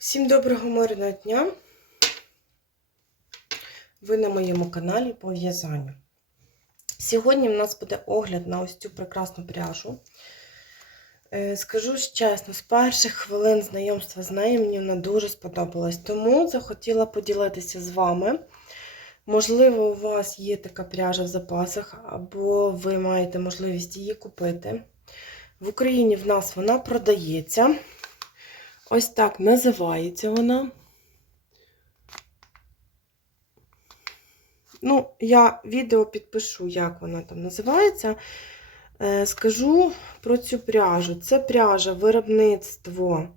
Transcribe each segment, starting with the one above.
Всім доброго мирного дня! Ви на моєму каналі по в'язанню. Сьогодні в нас буде огляд на ось цю прекрасну пряжу. Е, Скажу чесно, з перших хвилин знайомства з нею мені вона дуже сподобалась, тому захотіла поділитися з вами. Можливо, у вас є така пряжа в запасах, або ви маєте можливість її купити. В Україні в нас вона продається. Ось так називається вона. Ну, я відео підпишу, як вона там називається. Е, Скажу про цю пряжу. Це пряжа виробництво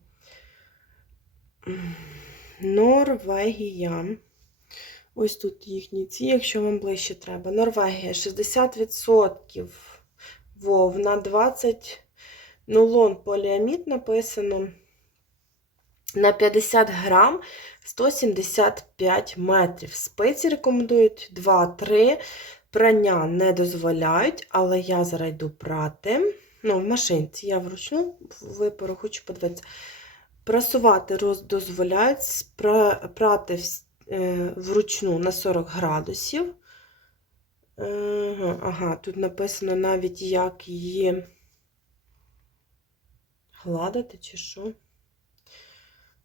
Норвегія. Ось тут їхні ці, якщо вам ближче треба. Норвегія 60% вовна, 20 нулон поліамід написано. На 50 грам 175 метрів. Спиці рекомендують 2-3. Прання не дозволяють, але я зараз йду прати. Ну, в машинці я вручну випору, хочу подивитися. Прасувати дозволяють, прати е, вручну на 40 градусів. Ага, тут написано навіть, як її гладити чи що.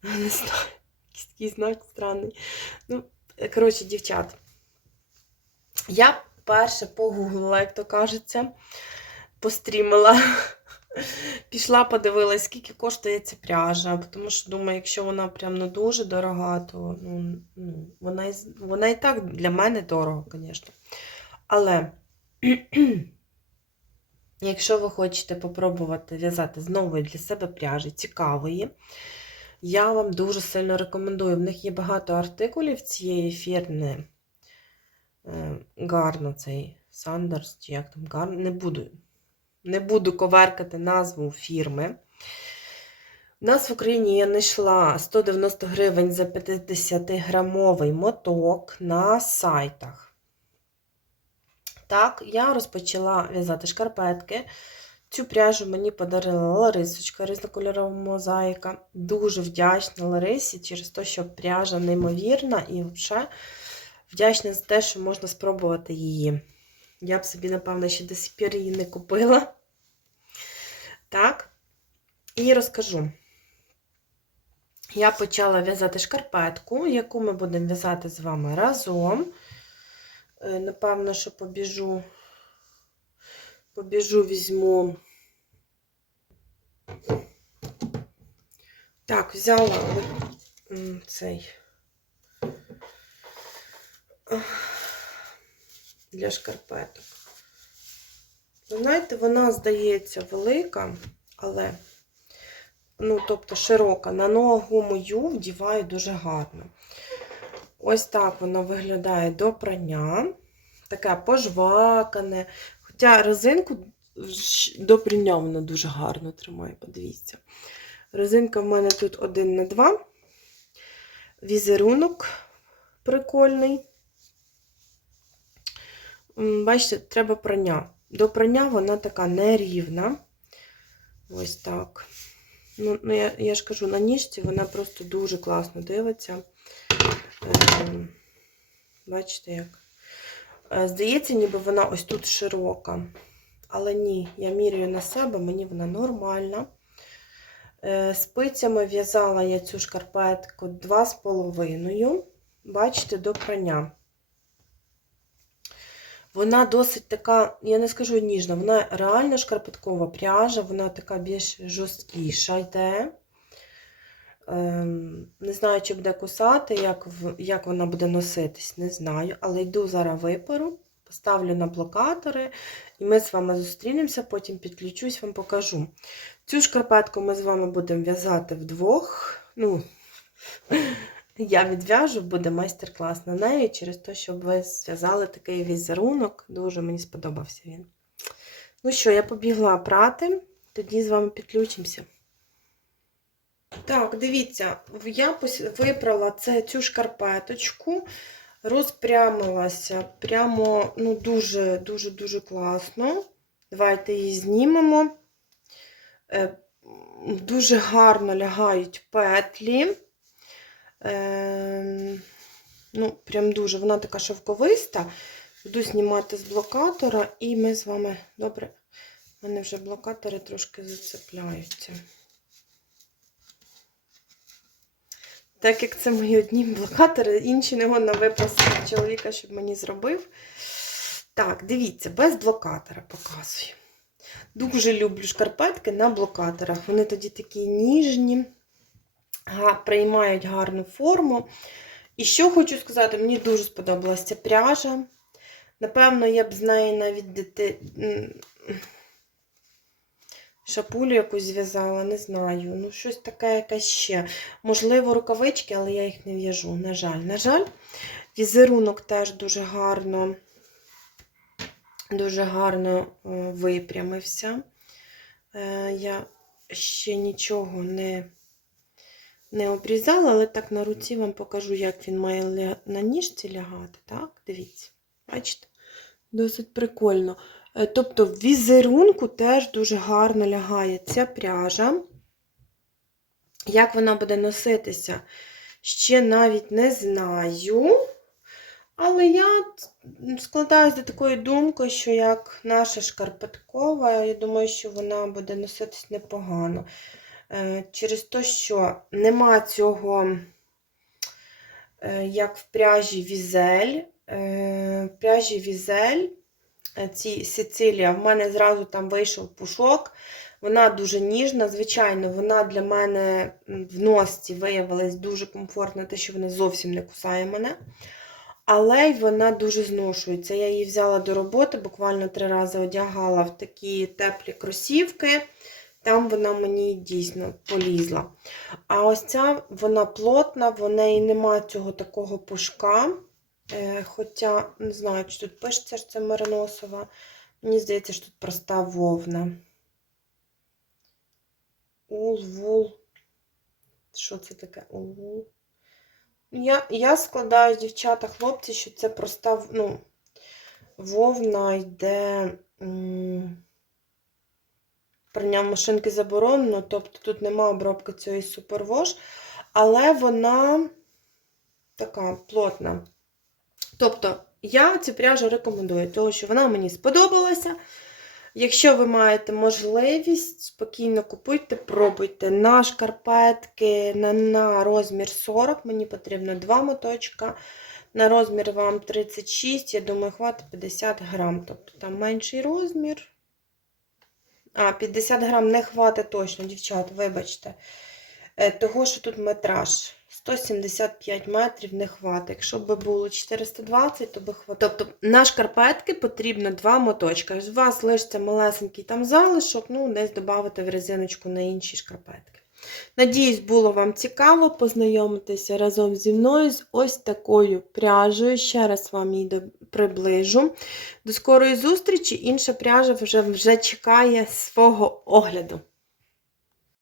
Не знаю, такий знак странний. Ну, коротше, дівчат. Я перше погуглила, як то кажеться, пострімила. Пішла, подивилась, скільки коштує ця пряжа. Тому що думаю, якщо вона прям ну, дуже дорога, то ну, ну, вона, вона і так для мене дорого, звісно. Але якщо ви хочете попробувати в'язати з нової для себе пряжі, цікавої, я вам дуже сильно рекомендую. В них є багато артикулів цієї фірми. Е, Гарно цей Сандерс, чи як там гарно. Не буду, не буду коверкати назву фірми. У нас в Україні я знайшла 190 гривень за 50-грамовий моток на сайтах. Так, я розпочала в'язати шкарпетки. Цю пряжу мені подарила Ларисочка, різнокольорова мозаїка. Дуже вдячна Ларисі через те, що пряжа неймовірна і взагалі вдячна за те, що можна спробувати її. Я б собі, напевно, ще до сих пір її не купила. Так, і розкажу. Я почала в'язати шкарпетку, яку ми будемо в'язати з вами разом. Е, Напевно, що побіжу побіжу, візьму. Так, взяла цей для шкарпеток. Знаєте, вона здається велика, але, ну, тобто широка. На ногу мою вдіваю дуже гарно. Ось так воно виглядає до прання. Таке пожвакане. Хоча резинку до прання вона дуже гарно тримає, подивіться. Резинка в мене тут 1 на 2. Візерунок прикольний. Бачите, треба прання. До прання вона така нерівна. Ось так. Ну, ну я, я ж кажу, на ніжці вона просто дуже класно дивиться. Ем, Бачите, як? Е, Здається, ніби вона ось тут широка. Але ні, я міряю на себе, мені вона нормальна. Е, Спицями в'язала я цю шкарпетку 2,5. Бачите, до прання. Вона досить така, я не скажу ніжна, вона реально шкарпеткова пряжа, вона така більш жорсткіша йде. Ем, Не знаю, чи буде кусати, як, як вона буде носитись, не знаю. Але йду зараз випару, поставлю на блокатори, і ми з вами зустрінемося, потім підключусь, вам покажу. Цю шкарпетку ми з вами будемо в'язати вдвох. Ну, я відв'яжу, буде майстер-клас на неї, через те, щоб ви зв'язали такий візерунок. Дуже мені сподобався він. Ну що, я побігла прати, тоді з вами підключимося. Так, дивіться, я це, цю шкарпеточку, розпрямилася прямо ну, дуже-дуже-дуже класно. Давайте її знімемо. Е, Дуже гарно лягають петлі. Е, ну, прям дуже. Вона така шовковиста. Буду знімати з блокатора, і ми з вами. Добре, у мене вже блокатори трошки зацепляються. Так як це мої одні блокатори, інші не можна випросити чоловіка, щоб мені зробив. Так, дивіться, без блокатора показую. Дуже люблю шкарпетки на блокаторах. Вони тоді такі ніжні, приймають гарну форму. І що хочу сказати, мені дуже сподобалася пряжа. Напевно, я б з неї навіть дити... шапулю якусь зв'язала, не знаю. Ну, щось таке якесь ще. Можливо, рукавички, але я їх не в'яжу. На жаль, на жаль, візерунок теж дуже гарно, дуже гарно е, випрямився. Е, Я ще нічого не, не обрізала, але так на руці вам покажу, як він має на ніжці лягати. Так, дивіться. Бачите? Досить прикольно. Е, Тобто в візерунку теж дуже гарно лягає ця пряжа. Як вона буде носитися, ще навіть не знаю. Але я складаюся до такої думки, що як наша шкарпеткова, я думаю, що вона буде носитись непогано. Е, Через те, що нема цього, е, як в пряжі візель. В пряжі візель, ці Сицилія, в мене зразу там вийшов пушок. Вона дуже ніжна. Звичайно, вона для мене в носці виявилась дуже комфортна, те, що вона зовсім не кусає мене. Але й вона дуже зношується. Я її взяла до роботи, буквально три рази одягала в такі теплі кросівки. Там вона мені дійсно полізла. А ось ця вона плотна, в неї нема цього такого пушка. Е, Хоча, не знаю, чи тут пишеться, що це мериносова. Мені здається, що тут проста вовна. Ул, вул. Що це таке? Ул, вул. Я, я складаю, дівчата, хлопці, що це проста ну, вовна йде. Прання машинки заборонено, тобто тут нема обробки цієї супервош, але вона така плотна. Тобто, я цю пряжу рекомендую, тому що вона мені сподобалася. Якщо ви маєте можливість, спокійно купуйте, пробуйте на шкарпетки на, на розмір 40. Мені потрібно 2 моточка. На розмір вам 36, я думаю, хватить 50 грам. Тобто там менший розмір. А, 50 грам не хватить точно, дівчат, вибачте. Е, Того, що тут метраж 175 метрів не хватить. Якщо б було 420, то би хватило. Тобто на шкарпетки потрібно два моточка. З вас лишиться малесенький там залишок, ну, десь додати в резиночку на інші шкарпетки. Надіюсь, було вам цікаво познайомитися разом зі мною з ось такою пряжею. Ще раз вам її приближу. До скорої зустрічі. Інша пряжа вже, вже чекає свого огляду.